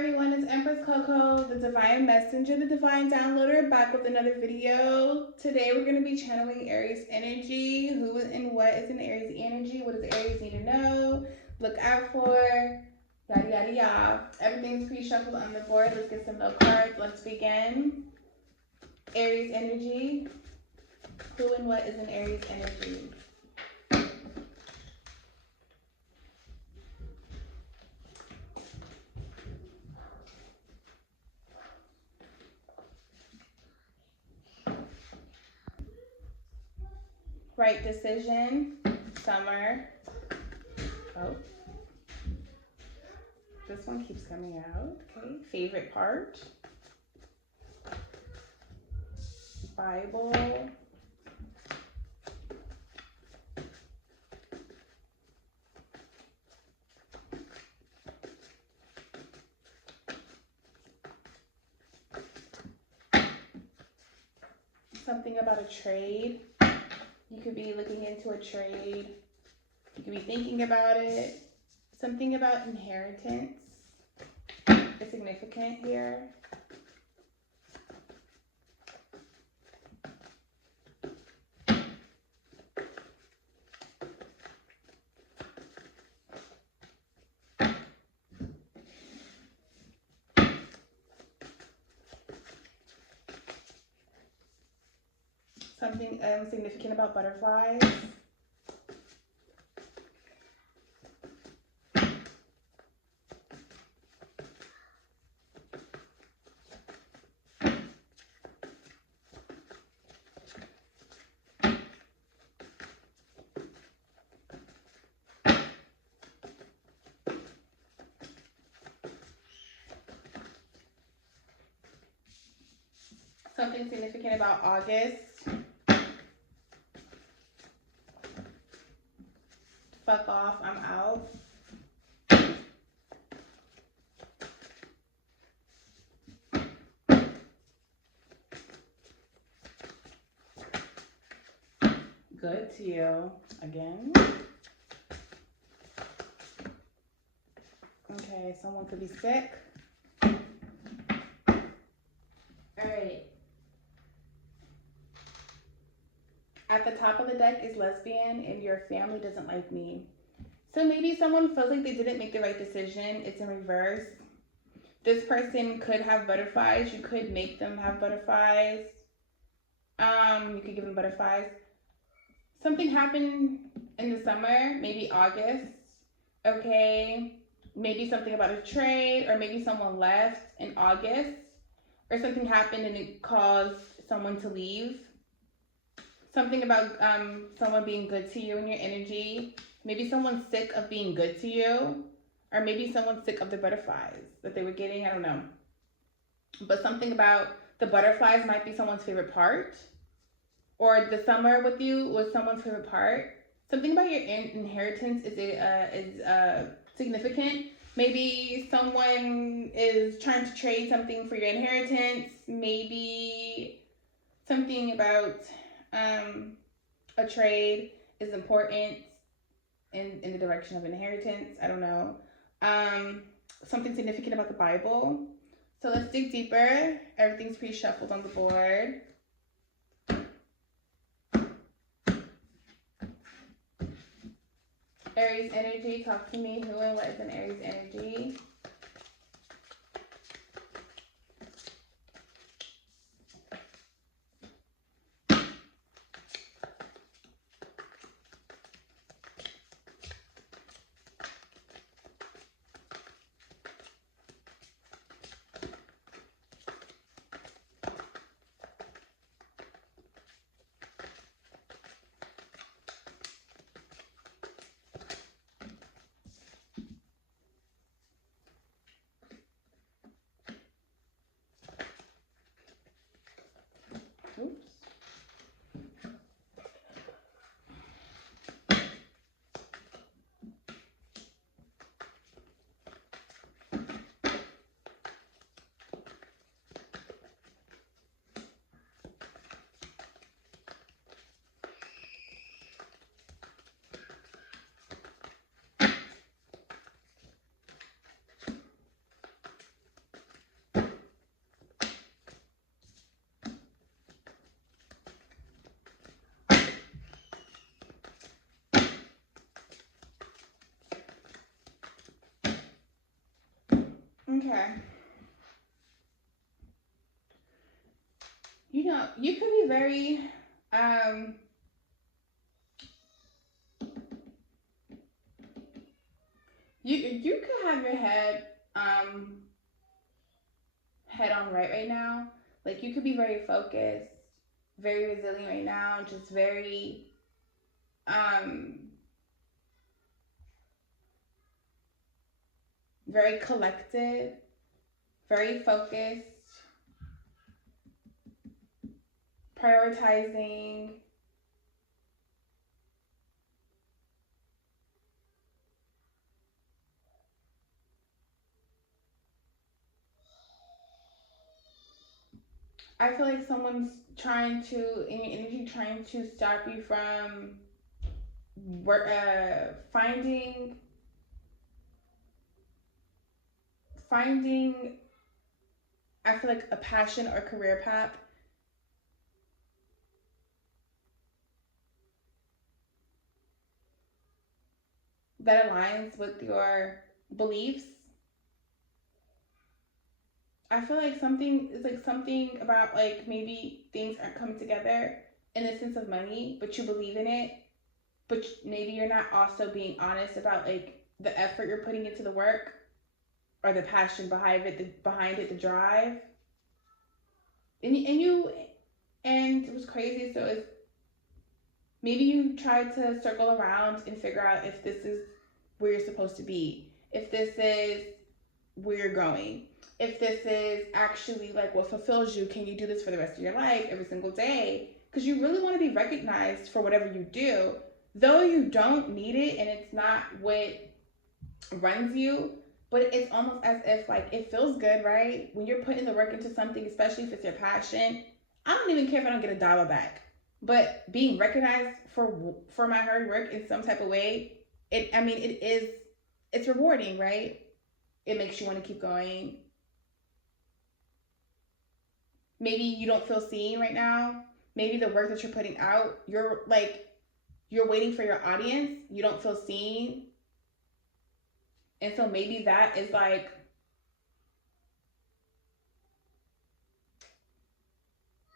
everyone, it's Empress Coco, the Divine Messenger, the Divine Downloader, back with another video. Today we're going to be channeling Aries energy. Who and what is in Aries energy? What does Aries need to know? Look out for, yada yada yada. Everything's pre-shuffled on the board. Let's get some little cards. Let's begin. Aries energy. Who and what is in Aries energy? Right decision, summer. Oh, this one keeps coming out. Okay, favorite part, Bible, something about a trade. You could be looking into a trade. You could be thinking about it. Something about inheritance is significant here. Something significant about butterflies. Something significant about August. Fuck off, I'm out. Good to you. Again. Okay, someone could be sick. Alright. At the top of the deck is lesbian and your family doesn't like me. So maybe someone feels like they didn't make the right decision. It's in reverse. This person could have butterflies. You could make them have butterflies. You could give them butterflies. Something happened in the summer, maybe August. Okay. Maybe something about a trade, or maybe someone left in August, or something happened and it caused someone to leave. Something about someone being good to you in your energy. Maybe someone's sick of being good to you, or maybe someone's sick of the butterflies that they were getting. I don't know. But something about the butterflies might be someone's favorite part, or the summer with you was someone's favorite part. Something about your inheritance is significant. Maybe someone is trying to trade something for your inheritance. Maybe something about a trade is important in the direction of inheritance. I don't know. Something significant about the Bible. So let's dig deeper. Everything's pre-shuffled on the board. Aries energy, talk to me. Who and what is in Aries energy? Okay. You know, you could be very, um, you could have your um, head on right now. Like you could be very focused, very resilient right now, just um, very collected, very focused, prioritizing. I feel like someone's trying to, in your energy, trying to stop you from finding, finding, I feel like a passion or career path that aligns with your beliefs. I feel like something is like something about like maybe things aren't coming together in the sense of money, but you believe in it, but maybe you're not also being honest about like the effort you're putting into the work or the passion behind it, the drive. And it was crazy. So it's maybe you try to circle around and figure out if this is where you're supposed to be, if this is where you're going, if this is actually like what fulfills you. Can you do this for the rest of your life every single day? Because you really want to be recognized for whatever you do, though you don't need it and it's not what runs you. But it's almost as if like it feels good, right? When you're putting the work into something, especially if it's your passion. I don't even care if I don't get a dollar back, but being recognized for my hard work in some type of way, it's rewarding, right? It makes you want to keep going. Maybe you don't feel seen right now. Maybe the work that you're putting out, you're waiting for your audience. You don't feel seen. And so maybe that is like,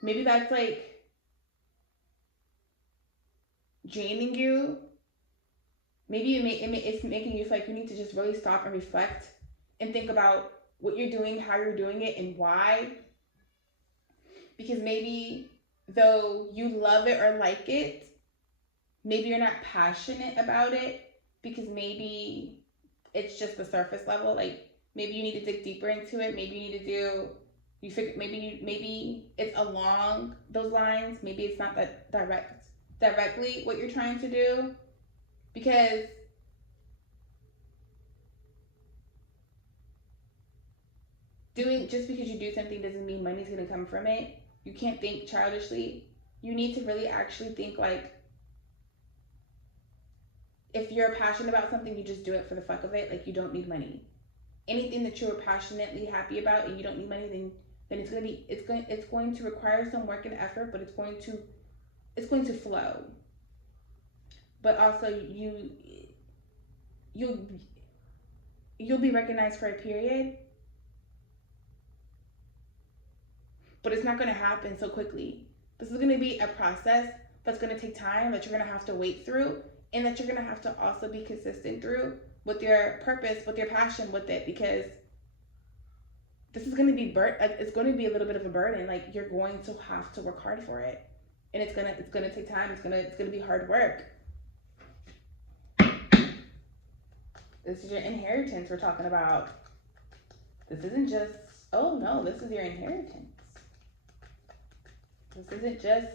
maybe that's like draining you. Maybe it's making you feel like you need to just really stop and reflect and think about what you're doing, how you're doing it, and why. Because maybe though you love it or like it, maybe you're not passionate about it because maybe it's just the surface level. Like maybe you need to dig deeper into it. Maybe you need to do you figure maybe it's along those lines. Maybe it's not that directly what you're trying to do. Because just because you do something doesn't mean money's gonna come from it. You can't think childishly. You need to really actually think like, if you're passionate about something, you just do it for the fuck of it. Like you don't need money. Anything that you're passionately happy about and you don't need money, then it's going to require some work and effort, but it's going to flow. But also you'll you'll be recognized for a period, but it's not going to happen so quickly. This is going to be a process that's going to take time, that you're going to have to wait through, and that you're going to have to also be consistent through with your purpose, with your passion with it, because this is going to be it's going to be a little bit of a burden. Like you're going to have to work hard for it, and it's going to take time. It's going to be hard work. This is your inheritance we're talking about. This isn't just, oh no, this is your inheritance. This isn't just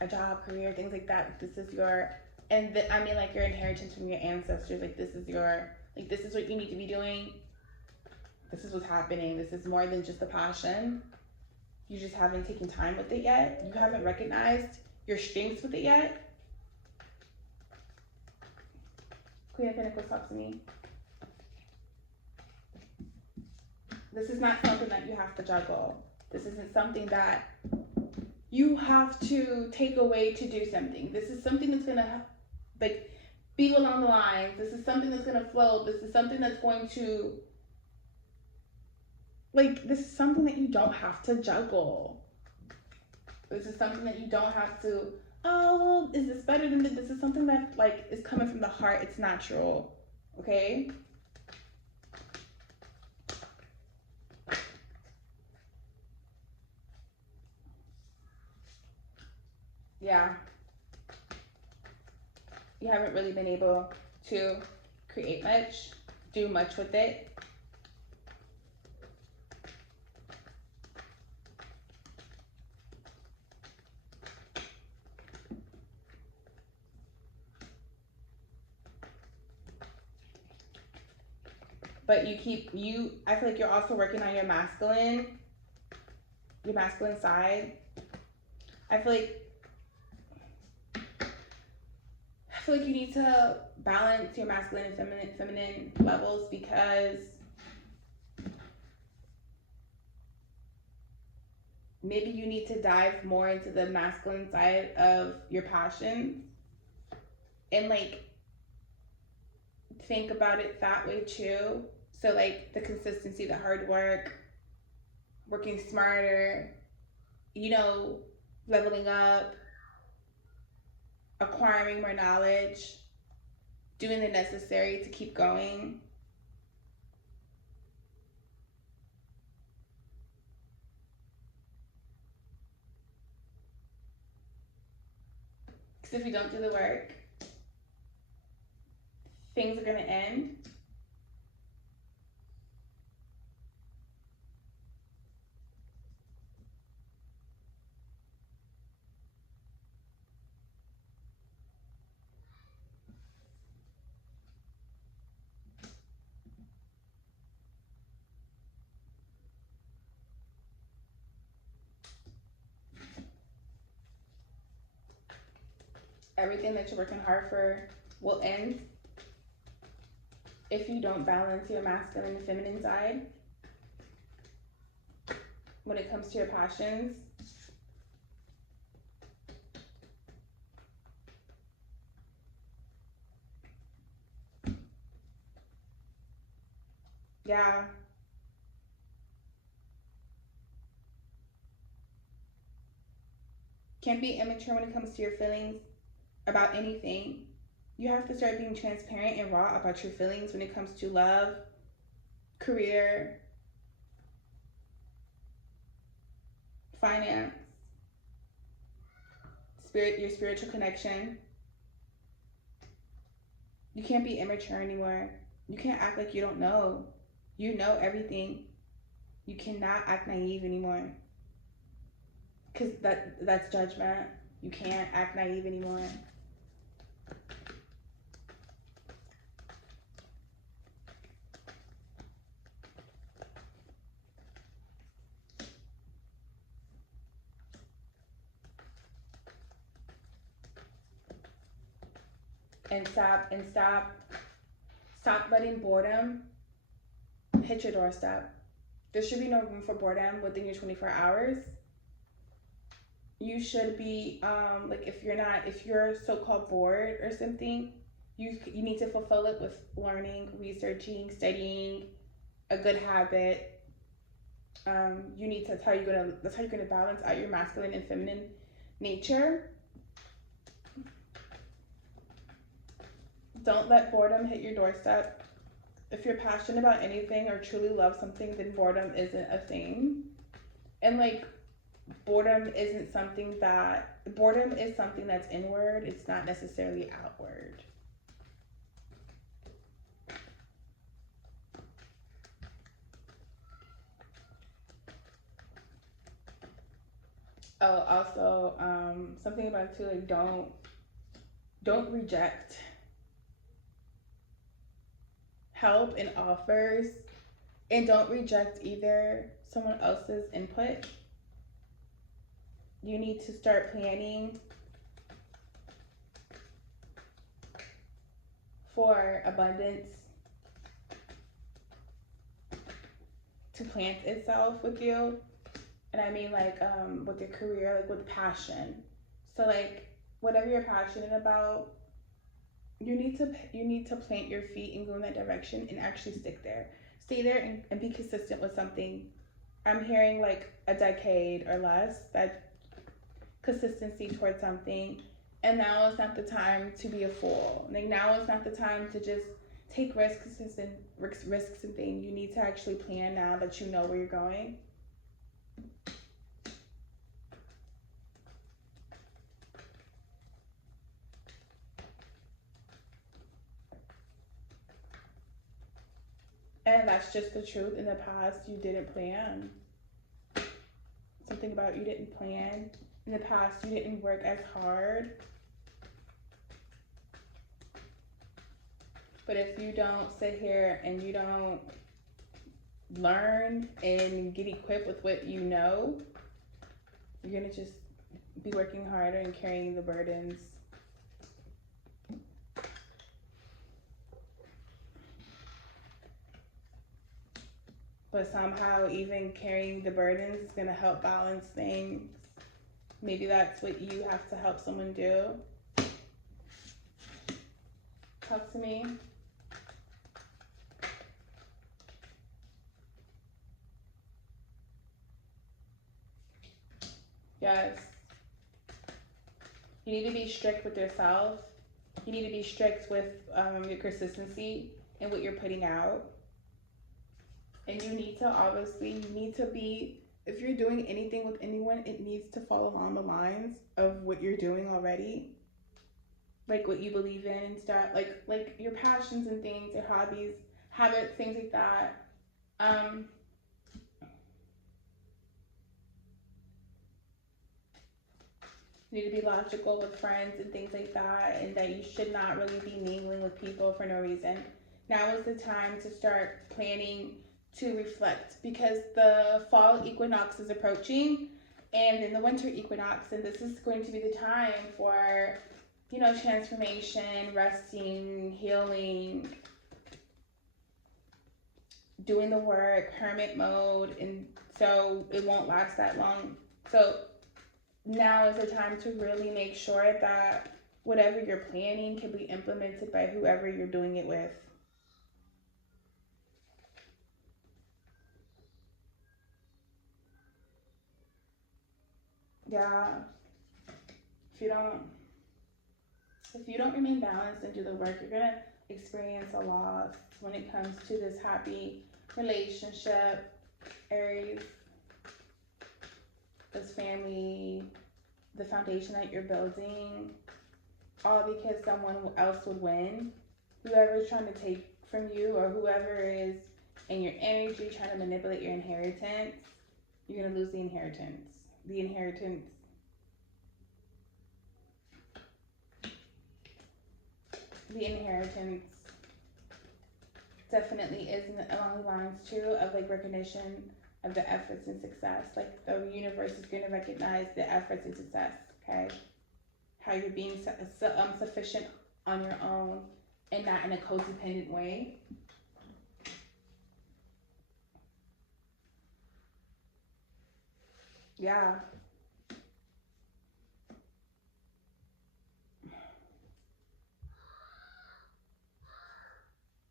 a job, career, things like that. This is your, like your inheritance from your ancestors. Like this is what you need to be doing. This is what's happening. This is more than just a passion. You just haven't taken time with it yet. You haven't recognized your strengths with it yet. Queen of Pentacles, talk to me. This is not something that you have to juggle. This isn't something that you have to take away to do something. This is something that's gonna be along the lines. This is something that's gonna flow. This is something that's going to Like, this is something that you don't have to juggle. This is something that you don't have to, oh, well, is this better than this? This is something that, like, is coming from the heart. It's natural. Okay? Yeah. You haven't really been able to create much, do much with it. But I feel like you're also working on your masculine side. I feel like you need to balance your masculine and feminine levels, because maybe you need to dive more into the masculine side of your passions and like think about it that way too. So like the consistency, the hard work, working smarter, leveling up, acquiring more knowledge, doing the necessary to keep going. Because if you don't do the work, things are going to end. Everything that you're working hard for will end if you don't balance your masculine and feminine side when it comes to your passions. Yeah. Can't be immature when it comes to your feelings about anything. You have to start being transparent and raw about your feelings when it comes to love, career, finance, your spiritual connection. You can't be immature anymore. You can't act like you don't know. You know everything. You cannot act naive anymore. Because that's judgment. You can't act naive anymore. And stop letting boredom hit your doorstep. There should be no room for boredom within your 24 hours. You should be like, if you're so-called bored or something, you need to fulfill it with learning, researching, studying, a good habit. You need to, that's how you're gonna balance out your masculine and feminine nature. Don't let boredom hit your doorstep. If you're passionate about anything or truly love something, then boredom isn't a thing. And like, boredom is something that's inward. It's not necessarily outward. Oh, also, something about too, like, don't reject help and offers, and don't reject either someone else's input. You need to start planning for abundance to plant itself with you. And I mean, like, with your career, like with passion. So like, whatever you're passionate about, you need to plant your feet and go in that direction and actually stick there. Stay there and be consistent with something I'm hearing like a decade or less, that consistency towards something. And now is not the time to be a fool. Like now is not the time to just take risks and things. You need to actually plan now that you know where you're going. And that's just the truth. In the past, you didn't plan. Something about you didn't plan. In the past, you didn't work as hard. But if you don't sit here and you don't learn and get equipped with what you know, you're going to just be working harder and carrying the burdens. But somehow even carrying the burdens is going to help balance things. Maybe that's what you have to help someone do. Talk to me. Yes. You need to be strict with yourself. You need to be strict with your consistency and what you're putting out. And you need to be, if you're doing anything with anyone, it needs to fall along the lines of what you're doing already. Like what you believe in and stuff. Like your passions and things, your hobbies, habits, things like that. You need to be logical with friends and things like that, and that you should not really be mingling with people for no reason. Now is the time to start planning to reflect, because the fall equinox is approaching and then the winter equinox, and this is going to be the time for, you know, transformation, resting, healing, doing the work, hermit mode, and so it won't last that long. So now is the time to really make sure that whatever you're planning can be implemented by whoever you're doing it with. Yeah. If you don't remain balanced and do the work, you're gonna experience a loss when it comes to this happy relationship, Aries, this family, the foundation that you're building, all because someone else would win. Whoever is trying to take from you, or whoever is in your energy trying to manipulate your inheritance, you're gonna lose the inheritance. The inheritance definitely is along the lines too of like recognition of the efforts and success. Like the universe is going to recognize the efforts and success. Okay, how you're being sufficient on your own and not in a codependent way. Yeah.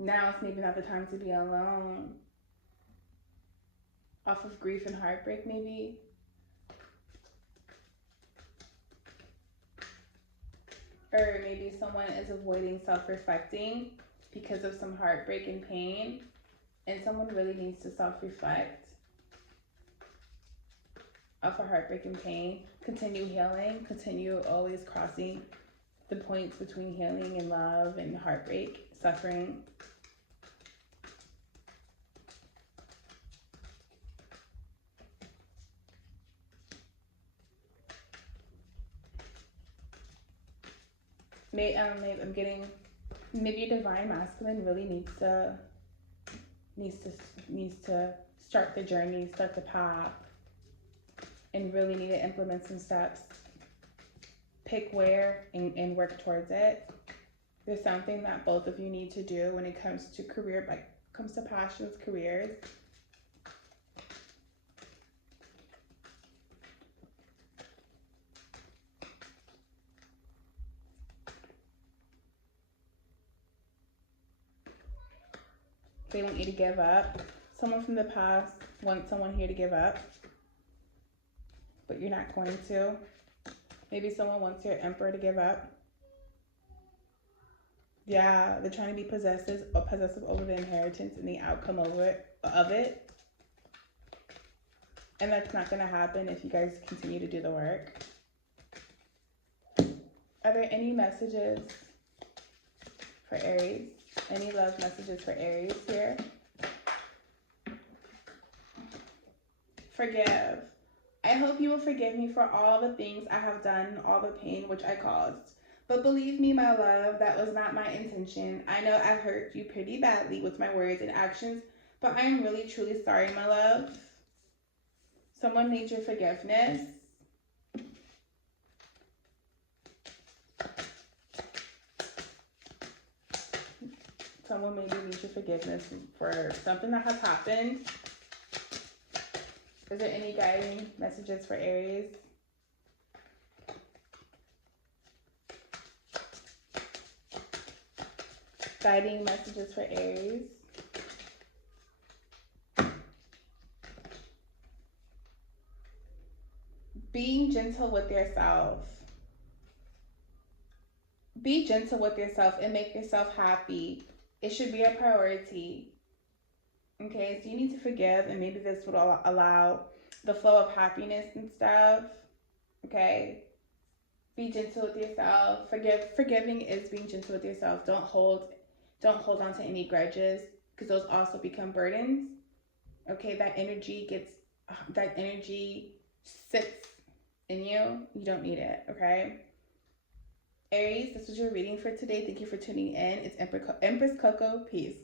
Now it's maybe not the time to be alone. Off of grief and heartbreak, maybe. Or maybe someone is avoiding self-reflecting because of some heartbreak and pain. And someone really needs to self-reflect off of heartbreak and pain. Continue healing. Continue always crossing the points between healing and love and heartbreak, suffering. Maybe your divine masculine really needs to start the journey, start the path, and really need to implement some steps. Pick where and work towards it. There's something that both of you need to do when it comes to career, like comes to passions, careers. They want you to give up. Someone from the past wants someone here to give up, but you're not going to. Maybe someone wants your Emperor to give up. Yeah, they're trying to be possessive over the inheritance and the outcome of it. And that's not going to happen if you guys continue to do the work. Are there any messages for Aries? Any love messages for Aries here? Forgive. I hope you will forgive me for all the things I have done, all the pain which I caused. But believe me, my love, that was not my intention. I know I've hurt you pretty badly with my words and actions, but I am really, truly sorry, my love. Someone needs your forgiveness. Someone maybe needs your forgiveness for something that has happened. Is there any guiding messages for Aries? Guiding messages for Aries. Being gentle with yourself. Be gentle with yourself and make yourself happy. It should be a priority. Okay, so you need to forgive, and maybe this would allow the flow of happiness and stuff. Okay, be gentle with yourself. Forgiving is being gentle with yourself. Don't hold on to any grudges, because those also become burdens. Okay, that energy sits in you. You don't need it. Okay, Aries, this was your reading for today. Thank you for tuning in. It's Empress Coco. Peace.